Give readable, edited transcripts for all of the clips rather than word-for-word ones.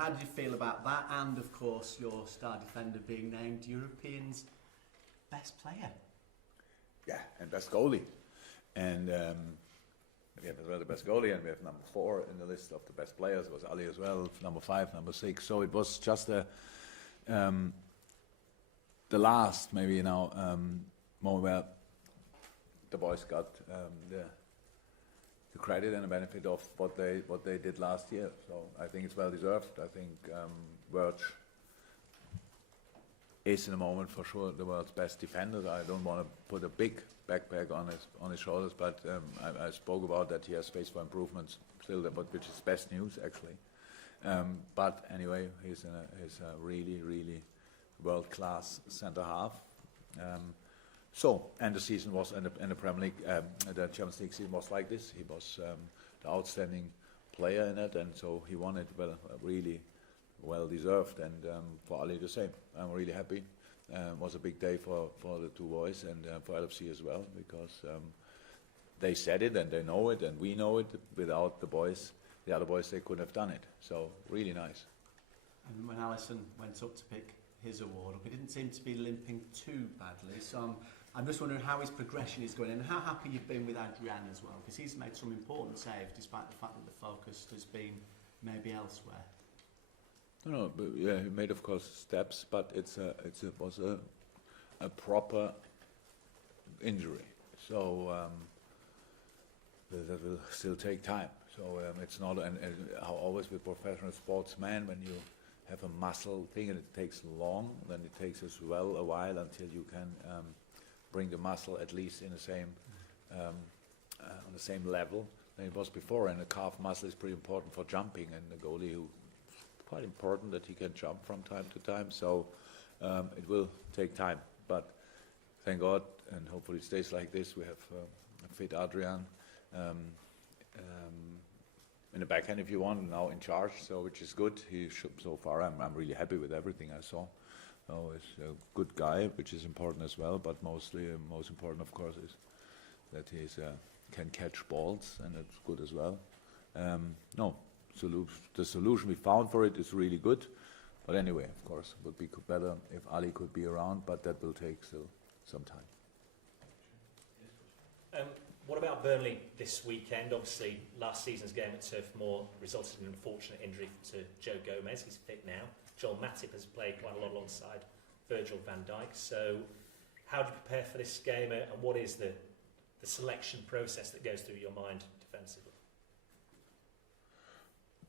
how did you feel about that? And of course, your star defender being named Europeans' best player. Yeah, and best goalie. And we have as well the best goalie, and we have number 4 in the list of the best players. It was Ali as well, number 5, number 6. So it was just the last, maybe, you know, moment where the boys got the credit and the benefit of what they did last year. So I think it's well deserved. I think Wirtz is in a moment for sure the world's best defender. I don't want to put a big backpack on his shoulders, but I spoke about that he has space for improvements still, which is best news actually. But anyway, he's a really world-class centre half. So, and the season was in the Premier League, the Champions League season was like this. He was the outstanding player in it, and so he won it really well deserved. And for Ali the same. I'm really happy. It was a big day for the two boys and for LFC as well, because they said it and they know it and we know it. Without the other boys, they couldn't have done it. So really nice. And when Alisson went up to pick his award up, he didn't seem to be limping too badly. So I'm just wondering how his progression is going and how happy you've been with Adrian as well, because he's made some important saves despite the fact that the focus has been maybe elsewhere. No, but yeah, he made of course steps, but it was a proper injury, so that will still take time. So it's not, and how always with professional sportsmen, when you have a muscle thing and it takes long, then it takes as well a while until you can bring the muscle at least in the same on the same level than it was before. And the calf muscle is pretty important for jumping, and the goalie, quite important that he can jump from time to time. So it will take time, but thank God, and hopefully it stays like this. We have a fit Adrian in the backhand, if you want, now in charge, so which is good. So far I'm really happy with everything I saw. So he's a good guy, which is important as well, but most important of course is that he can catch balls, and that's good as well. The solution we found for it is really good, but anyway, of course, it would be better if Ali could be around, but that will take still some time. What about Burnley this weekend? Obviously, last season's game at Turf Moor resulted in an unfortunate injury to Joe Gomez. He's fit now. Joel Matip has played quite a lot alongside Virgil van Dijk. So how do you prepare for this game, and what is the selection process that goes through your mind defensively?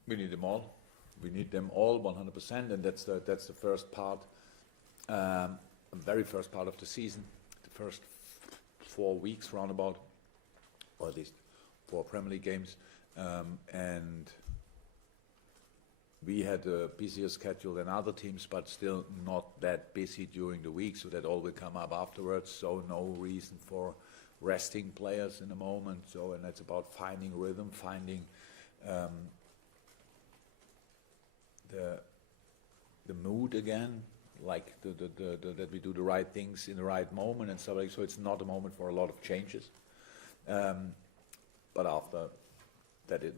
We need them all. We need them all 100%, and that's the first part, the very first part of the season, the first 4 weeks roundabout, or at least 4 Premier League games, and we had a busier schedule than other teams, but still not that busy during the week, so that all will come up afterwards. So no reason for resting players in the moment. So, and it's about finding rhythm, finding the mood again, like that we do the right things in the right moment and stuff like. So it's not a moment for a lot of changes. But after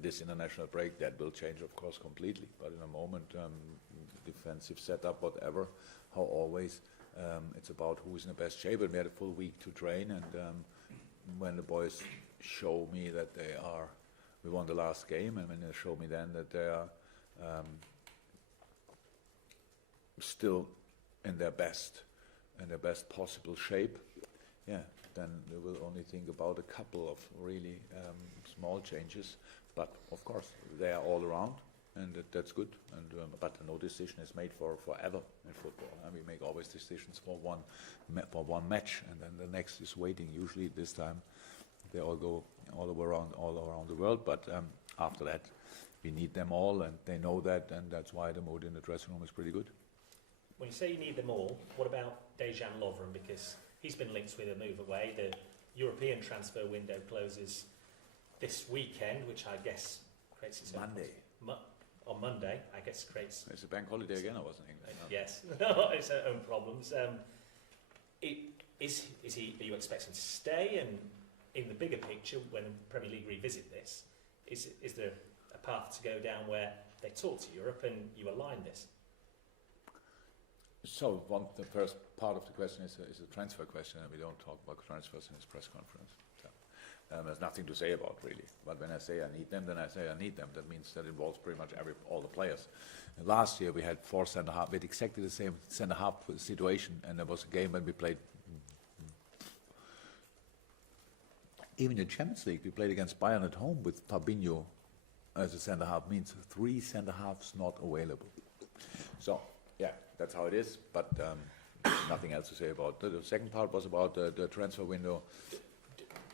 this international break, that will change, of course, completely. But in a moment, defensive setup, whatever, how always, it's about who's in the best shape. And we had a full week to train, and when the boys show me that we won the last game, and when they show me then that they are still in their best possible shape, yeah, then we will only think about a couple of really small changes. But of course, they are all around, and that's good. And but no decision is made for forever in football. And we make always decisions for one match, and then the next is waiting. Usually this time, they all go all around the world. But after that, we need them all, and they know that, and that's why the mood in the dressing room is pretty good. When you say you need them all, what about Dejan Lovren? Because he's been linked with a move away. The European transfer window closes this weekend, which I guess creates its Monday. On Monday, I guess creates... It's a bank holiday again, I wasn't thinking. Yes, its own problems. Are you expecting to stay? And in the bigger picture, when Premier League revisit this, is there a path to go down where they talk to Europe and you align this. So the first part of the question is a transfer question, and we don't talk about transfers in this press conference. So, there's nothing to say about really. But when I say I need them, then I say I need them. That means that involves pretty much all the players. And last year we had 4 centre half. We had exactly the same centre half situation, and there was a game when we played. Even in the Champions League, we played against Bayern at home with Fabinho as a centre half. Means 3 centre halves not available. So. Yeah, that's how it is, but nothing else to say about it. The second part was about the transfer window.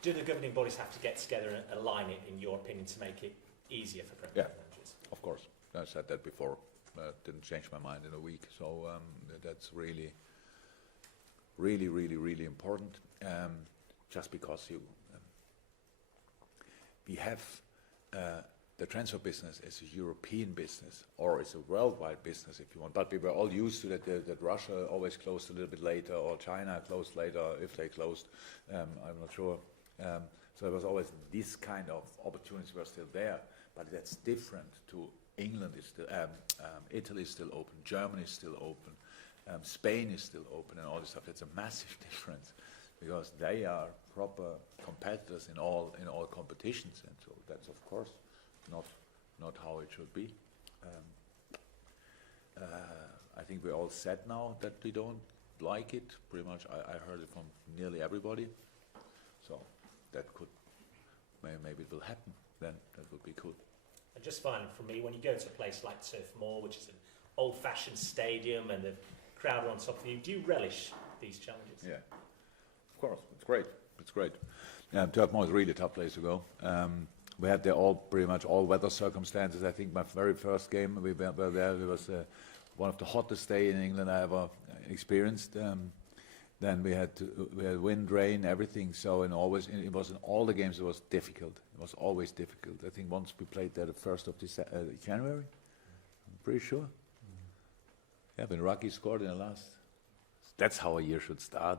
Do the governing bodies have to get together and align it, in your opinion, to make it easier for Premier League managers? Of course. I said that before. Didn't change my mind in a week. So that's really, really, really, really important. Just because we have... the transfer business is a European business, or it's a worldwide business if you want. But we were all used to that Russia always closed a little bit later, or China closed later if they closed. I'm not sure. So there was always this kind of opportunities were still there. But that's different to England is still, Italy is still open, Germany is still open, Spain is still open, and all this stuff. It's a massive difference because they are proper competitors in all competitions, and so that's of course not how it should be. I think we're all set now that we don't like it. Pretty much, I heard it from nearly everybody. So that could maybe it will happen. Then that would be cool. And just finally, for me, when you go to a place like Turf Moor, which is an old-fashioned stadium, and the crowd are on top of you, do you relish these challenges? Yeah, of course. It's great. It's great. Turf Moor is really a tough place to go. We had there pretty much all weather circumstances. I think my very first game we were there. It was one of the hottest days in England I ever experienced. Then we had wind, rain, everything. So it was in all the games. It was difficult. It was always difficult. I think once we played there the 1st of January. I'm pretty sure. Yeah, when Rocky scored in the last. That's how a year should start.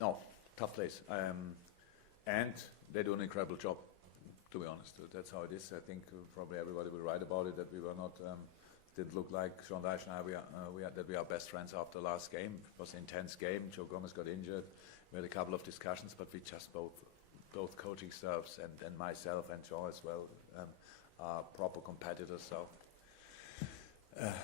No, tough place. And they do an incredible job, to be honest. That's how it is. I think probably everybody will write about it, that we were not, didn't look like Sean Dyche and I, that we are best friends after the last game. It was an intense game. Joe Gomez got injured. We had a couple of discussions, but we just both coaching staffs and myself and Sean as well are proper competitors. So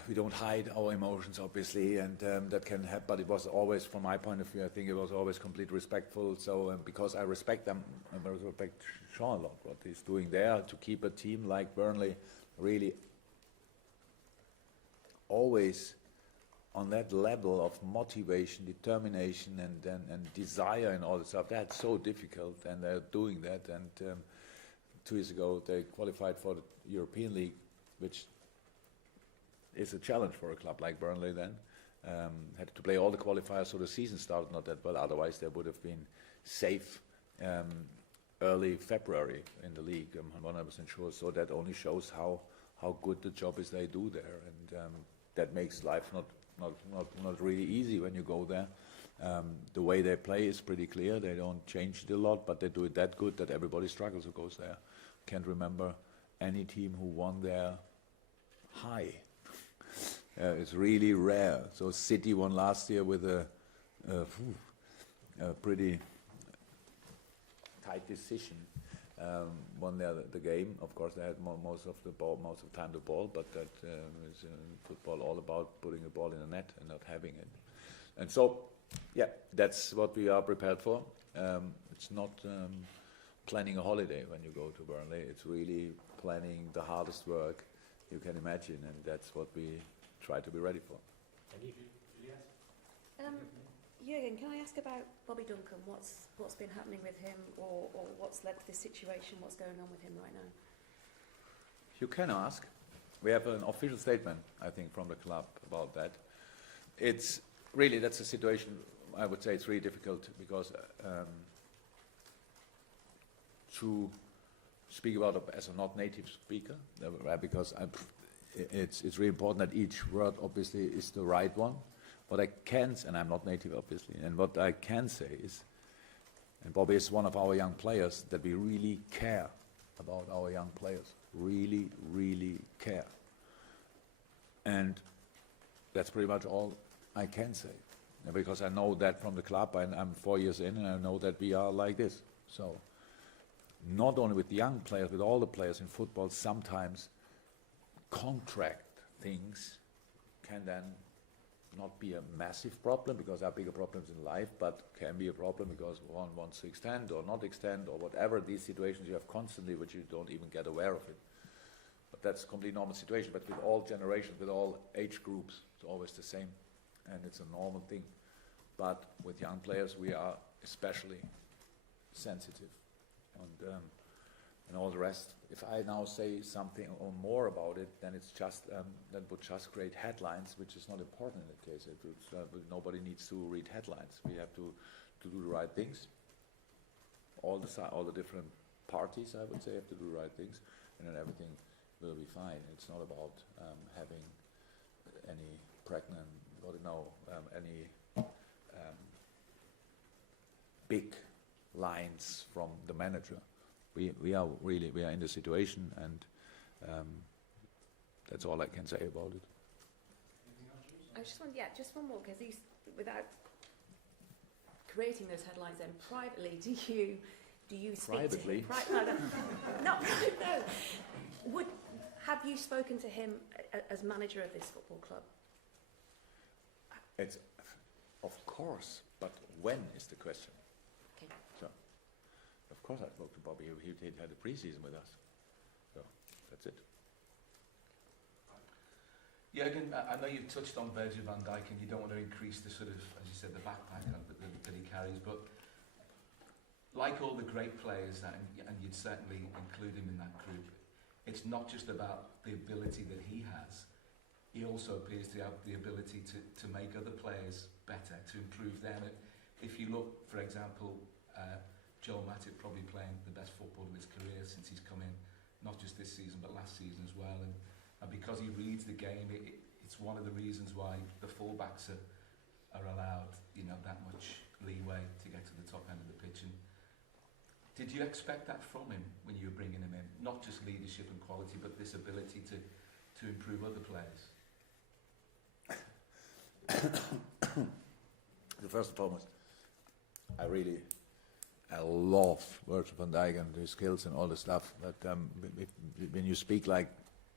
we don't hide our emotions, obviously, and that can happen. But it was always, from my point of view, I think it was always completely respectful. So because I respect them, I respect Sean a lot, what he's doing there to keep a team like Burnley really always on that level of motivation, determination, and desire and all that stuff. That's so difficult, and they're doing that. And 2 years ago, they qualified for the European League, which is a challenge for a club like Burnley then. Had to play all the qualifiers, so the season started not that well. Otherwise, they would have been safe early February in the league. I'm 100% sure. So that only shows how good the job is they do there, and that makes life not really easy when you go there. The way they play is pretty clear. They don't change it a lot, but they do it that good that everybody struggles who goes there. Can't remember any team who won there high. It's really rare. So City won last year with a pretty tight decision. Won the game. Of course, they had most of the time the ball, but that is football all about putting the ball in the net and not having it. And so, yeah, that's what we are prepared for. It's not planning a holiday when you go to Burnley. It's really planning the hardest work you can imagine, and that's what we try to be ready for. Jurgun, can I ask about Bobby Duncan? What's been happening with him, or what's led to this situation? What's going on with him right now? You can ask. We have an official statement, I think, from the club about that. It's really, that's a situation, I would say it's really difficult because to speak about it as a not native speaker, because it's really important that each word obviously is the right one. What I can, and I'm not native obviously, and what I can say is, and Bobby is one of our young players, that we really care about our young players. really, really care. And that's pretty much all I can say. Because I know that from the club, I'm 4 years in, and I know that we are like this. So, not only with the young players, with all the players in football, sometimes contract things can then not be a massive problem, because there are bigger problems in life, but can be a problem because one wants to extend or not extend or whatever. These situations you have constantly, which you don't even get aware of it. But that's a completely normal situation. But with all generations, with all age groups, it's always the same, and it's a normal thing. But with young players, we are especially sensitive, and all the rest. If I now say something or more about it, then it's just that would just create headlines, which is not important in that case. Nobody needs to read headlines. We have to do the right things. All the different parties, I would say, have to do the right things, and then everything will be fine. It's not about having any any big lines from the manager. We are in the situation, and that's all I can say about it. I just one more, because these, without creating those headlines, then privately, do you speak Privately? to him? No. Have you spoken to him as manager of this football club? It's, of course, but when is the question? Okay. So, of course I spoke to Bobby. He had a pre-season with us. So, that's it. Jurgun, I know you've touched on Virgil van Dijk, and you don't want to increase the sort of, as you said, the backpack that he carries, but like all the great players, and you'd certainly include him in that group, it's not just about the ability that he has. He also appears to have the ability to make other players better, to improve them. If you look, for example, Joel Matip probably playing the best football of his career since he's come in, not just this season but last season as well. And because he reads the game, it's one of the reasons why the fullbacks are allowed, that much leeway to get to the top end of the pitch. And did you expect that from him when you were bringing him in? Not just leadership and quality, but this ability to improve other players? First and foremost, I love Virgil van Dijk and his skills and all the stuff. But when you speak like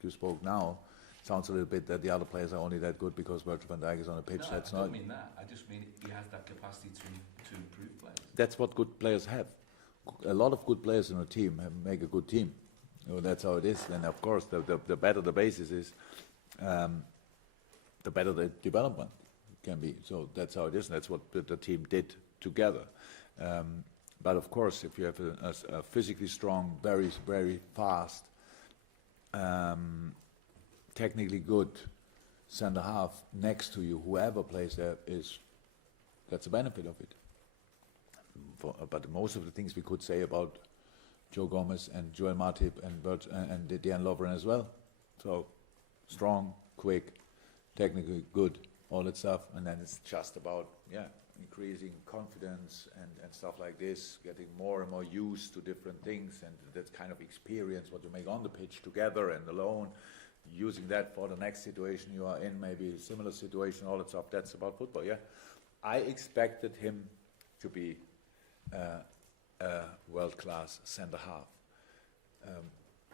you spoke now, it sounds a little bit that the other players are only that good because Virgil van Dijk is on a pitch. No, That's I not. don't mean that. I just mean he has that capacity to improve players. That's what good players have. A lot of good players in a team make a good team. That's how it is. And of course, the better the basis is, the better the development can be. So that's how it is. And that's what the team did together. But of course, if you have a physically strong, very, very fast, technically good centre half next to you, whoever plays there that's a benefit of it. But most of the things we could say about Joe Gomez and Joel Matip and Dejan Lovren as well. So strong, quick, technically good, all that stuff. And then it's just about increasing confidence and stuff like this, getting more and more used to different things, and that kind of experience what you make on the pitch together and alone, using that for the next situation you are in, maybe a similar situation, all that stuff. That's about football. I expected him to be a world-class centre-half.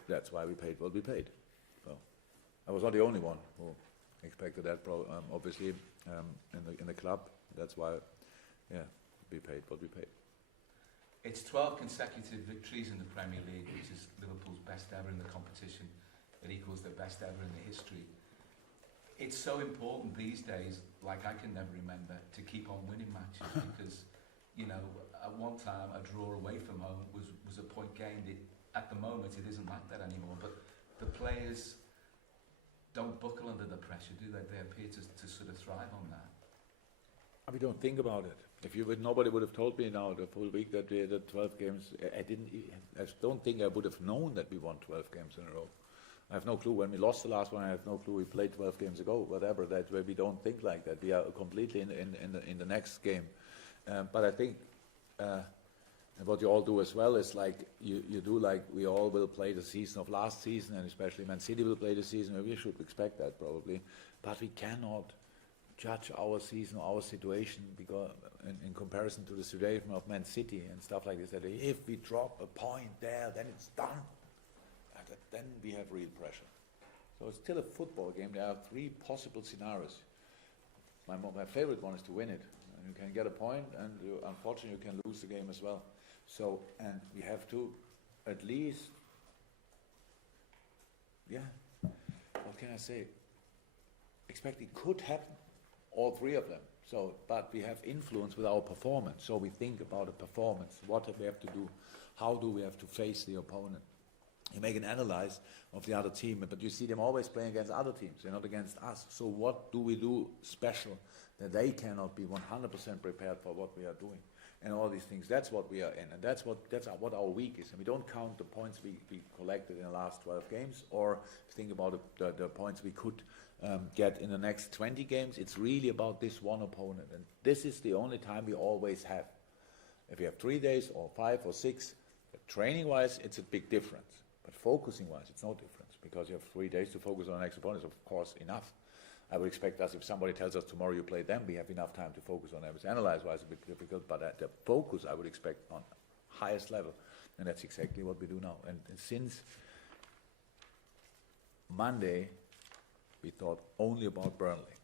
That's why we paid what we paid. So I was not the only one who expected that, obviously, in the club. That's why, we paid what we paid. It's 12 consecutive victories in the Premier League, which is Liverpool's best ever in the competition. It equals their best ever in the history. It's so important these days, like I can never remember, to keep on winning matches because, at one time a draw away from home was a point gained. At the moment it isn't like that anymore, but the players don't buckle under the pressure, do they? They appear to sort of thrive on that. We don't think about it. Nobody would have told me now the full week that we had 12 games. I don't think I would have known that we won 12 games in a row. I have no clue. When we lost the last one, I have no clue. We played 12 games ago, whatever. That way we don't think like that. We are completely in the next game. But I think And what you all do as well is like you do like we all will play the season of last season, and especially Man City will play the season. We should expect that probably, but we cannot judge our season or our situation because in comparison to the situation of Man City and stuff like this. That if we drop a point there, then it's done. And then we have real pressure. So it's still a football game. There are 3 possible scenarios. My favorite one is to win it. And you can get a point, and unfortunately you can lose the game as well. So, and we have to at least, what can I say? Expect it could happen, all 3 of them. So, but we have influence with our performance. So we think about the performance. What do we have to do? How do we have to face the opponent? You make an analysis of the other team, but you see them always playing against other teams. They're not against us. So what do we do special that they cannot be 100% prepared for what we are doing? And all these things, that's what we are in. And that's what our week is. And we don't count the points we collected in the last 12 games or think about the points we could get in the next 20 games. It's really about this one opponent. And this is the only time we always have. If we have 3 days or 5 or 6, training-wise, it's a big difference. But focusing-wise, it's no difference because you have 3 days to focus on the next opponent. Of course, enough. I would expect us, if somebody tells us tomorrow you play them, we have enough time to focus on them. It's analyze-wise a bit difficult, but the focus I would expect on highest level. And that's exactly what we do now. And since Monday, we thought only about Burnley.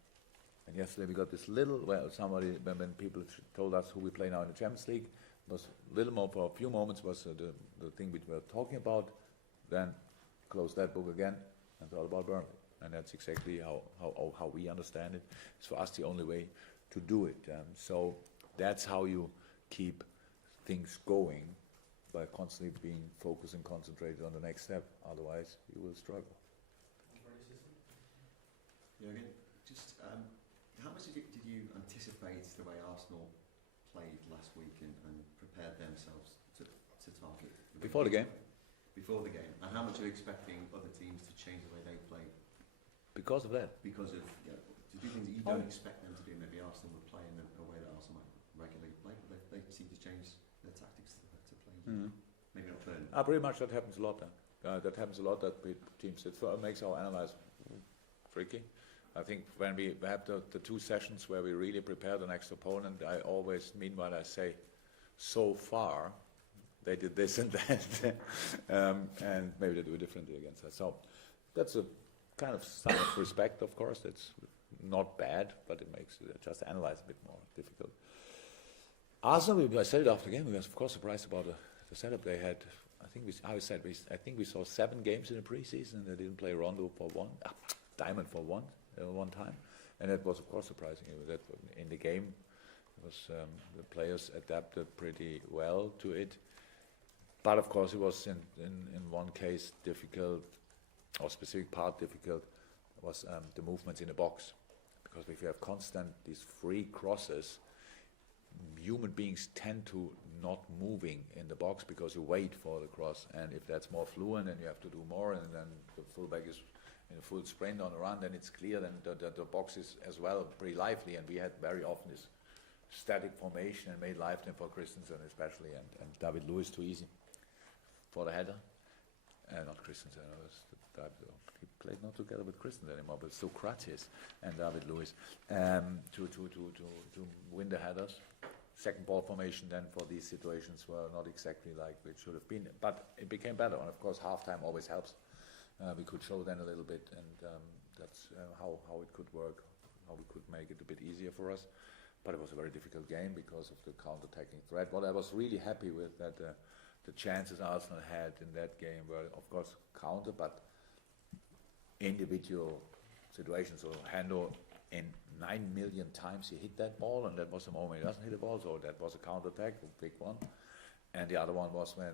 And yesterday we got this little, when people told us who we play now in the Champions League, was a little more for a few moments was the thing we were talking about. Then close that book again and thought about Burnley. And that's exactly how we understand it. It's for us the only way to do it. So that's how you keep things going, by constantly being focused and concentrated on the next step. Otherwise, you will struggle. Jurgen, just how much did you anticipate the way Arsenal played last week and prepared themselves to target Before the game? Before the game. And how much are you expecting other teams to change the way they play? Because of that. Because of to do things that you don't expect them to do. Maybe Arsenal would play in a way that Arsenal might regularly play, but they seem to change their tactics to play. Mm-hmm. Maybe not Burnley. Pretty much that happens a lot then. That happens a lot that teams, it makes our analyze tricky. I think when we have the 2 sessions where we really prepare the next opponent, I always, meanwhile I say, so far, they did this and that, and maybe they do it differently against us. So that's a kind of sign of respect, of course. It's not bad, but it makes it just analyze a bit more difficult. Arsenal, I said it after the game, we were of course surprised about the setup they had. I think we saw 7 games in the preseason. They didn't play Rondo for Diamond for one time, and that was of course surprising. That in the game, it was the players adapted pretty well to it. But of course, it was in one case difficult, or specific part difficult, was the movements in the box, because if you have constant these free crosses, human beings tend to not moving in the box because you wait for the cross, and if that's more fluent, then you have to do more, and then the fullback is in a full sprint on a run, then it's clear then the box is as well pretty lively, and we had very often this static formation and made life then for Christensen especially, and David Luiz too easy for the header. Not Christensen, he played not together with Christensen anymore, but Socrates and David Luiz to win the headers. Second ball formation then for these situations were not exactly like it should have been, but it became better, and of course halftime always helps. We could show then a little bit, and that's how it could work, how we could make it a bit easier for us. But it was a very difficult game because of the counter-attacking threat. What I was really happy with, that the chances Arsenal had in that game were, of course, counter, but individual situations. So Hendo, in 9 million times he hit that ball, and that was the moment he doesn't hit the ball, so that was a counter-attack, a big one. And the other one was when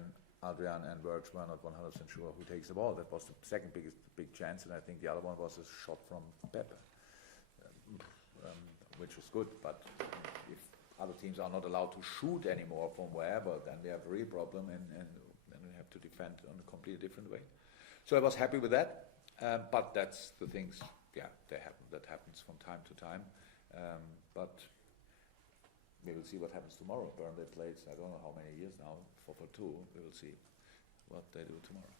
Adrian and Verge were not 100% sure who takes the ball. That was the second big chance, and I think the other one was a shot from Pepe, which was good. But if other teams are not allowed to shoot anymore from wherever, then we have a real problem, and then we have to defend on a completely different way. So I was happy with that, but that's the things, they happen. That happens from time to time. But we will see what happens tomorrow. Burnley plays, I don't know how many years now, 4-2. We will see what they do tomorrow.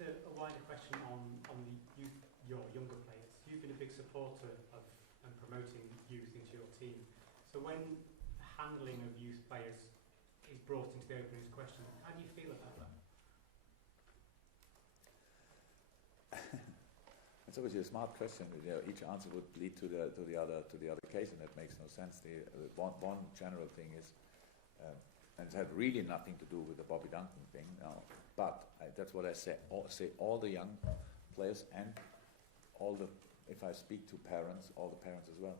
Just a wider question on the youth, your younger players. You've been a big supporter of and promoting youth into your team. So when handling of youth players is brought into the open as question, how do you feel about that? It's obviously a smart question. You know, each answer would lead to the other case, and that makes no sense. One general thing is, and it had really nothing to do with the Bobby Duncan thing. No, but that's what I say. All the young players and all the, if I speak to parents, all the parents as well.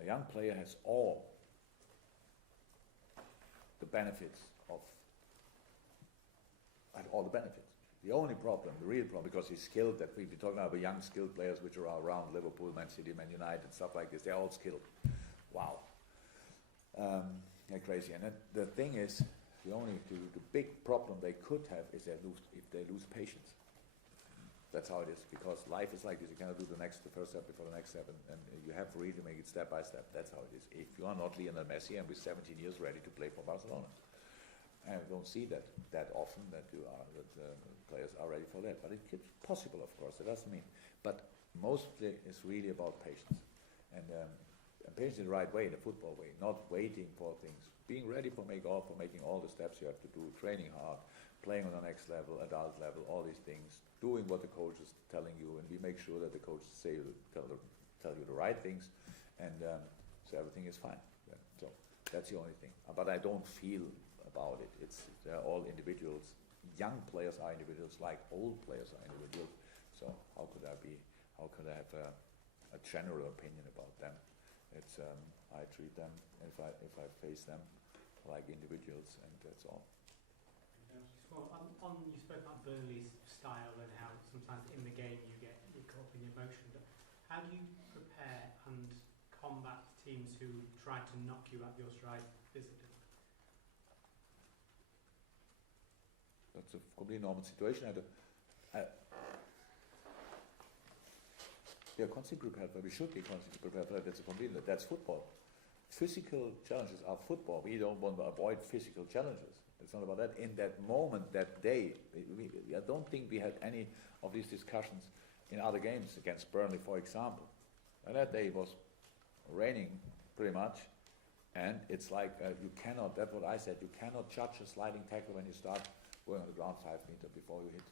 A young player has all the benefits of all the benefits. The only problem, the real problem, because he's skilled, that we've been talking about young skilled players which are around Liverpool, Man City, Man United, stuff like this, they're all skilled. Wow. They're crazy. And the thing is, the big problem they could have is if they lose patience. That's how it is, because life is like this. You cannot do the first step before the next step, and you have to really make it step by step. That's how it is. If you are not Lionel Messi and with 17 years ready to play for Barcelona, and we don't see that often that players are ready for that. But it's possible, of course. It doesn't mean. But mostly it's really about patience, and patience in the right way, in the football way, not waiting for things, being ready for making all the steps you have to do, training hard, playing on the next level, adult level, all these things, doing what the coach is telling you, and we make sure that the coaches tell you the right things, and so everything is fine. Yeah. So that's the only thing. But I don't feel about it. They're all individuals. Young players are individuals, like old players are individuals. So how could I have a general opinion about them? It's I treat them, if I face them, like individuals, and that's all. Well, you spoke about Burnley's style and how sometimes in the game you get caught up in emotion. But how do you prepare and combat teams who try to knock you out your stride physically? That's a completely normal situation. We are constantly prepared for. We should be constantly prepared for that. That's football. Physical challenges are football. We don't want to avoid physical challenges. It's not about that. In that moment, that day, I don't think we had any of these discussions in other games against Burnley, for example. And that day it was raining pretty much, and it's like you cannot. That's what I said. You cannot judge a sliding tackle when you start going on the ground 5 meters before you hit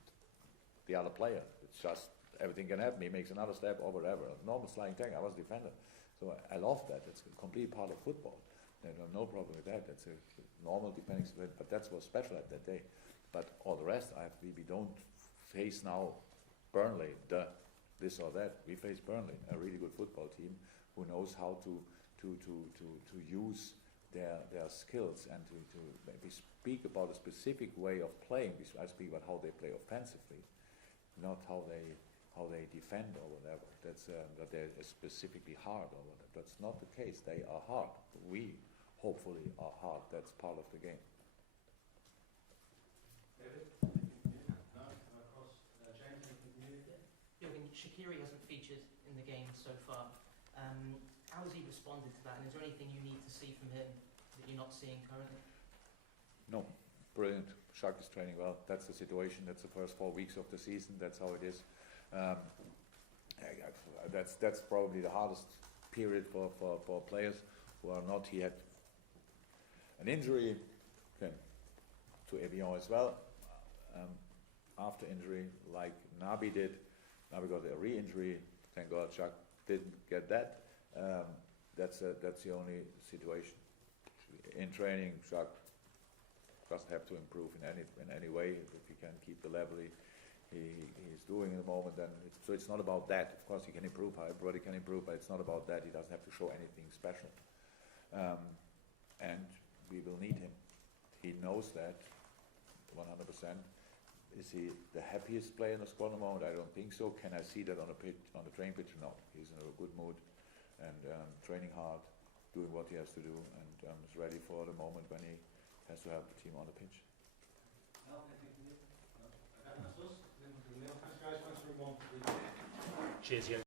the other player. It's just everything can happen. He makes another step or whatever. A normal sliding tackle. I was a defender, so I love that. It's a complete part of football. I have no problem with that. That's a normal defending, but that's what's special at that day. But all the rest, we don't face now Burnley, this or that. We face Burnley, a really good football team who knows how to use their skills, and to we speak about a specific way of playing. I speak about how they play offensively, not how they defend or whatever. That's that they're specifically hard or whatever. That's not the case. They are hard. We hopefully are hard. That's part of the game. Jurgun, Shaqiri hasn't featured in the game so far. How has he responded to that, and is there anything you need to see from him that you're not seeing currently? No, brilliant. Shaq is training well. That's the situation. That's the first 4 weeks of the season. That's how it is. That's probably the hardest period for players who are not. He had an injury to Evian as well. After injury, like Naby did. Naby got a re-injury. Thank God Shaq didn't get that. That's the only situation. In training, Shaq doesn't have to improve in any way. If he can keep the level he's doing in the moment, then it's not about that. Of course, he can improve. Everybody can improve, but it's not about that. He doesn't have to show anything special. And we will need him. He knows that 100%. Is he the happiest player in the squad at the moment? I don't think so. Can I see that on the training pitch? No. He's in a good mood and training hard, doing what he has to do, and is ready for the moment when he has to help the team on the pitch. Cheers, Jurgen.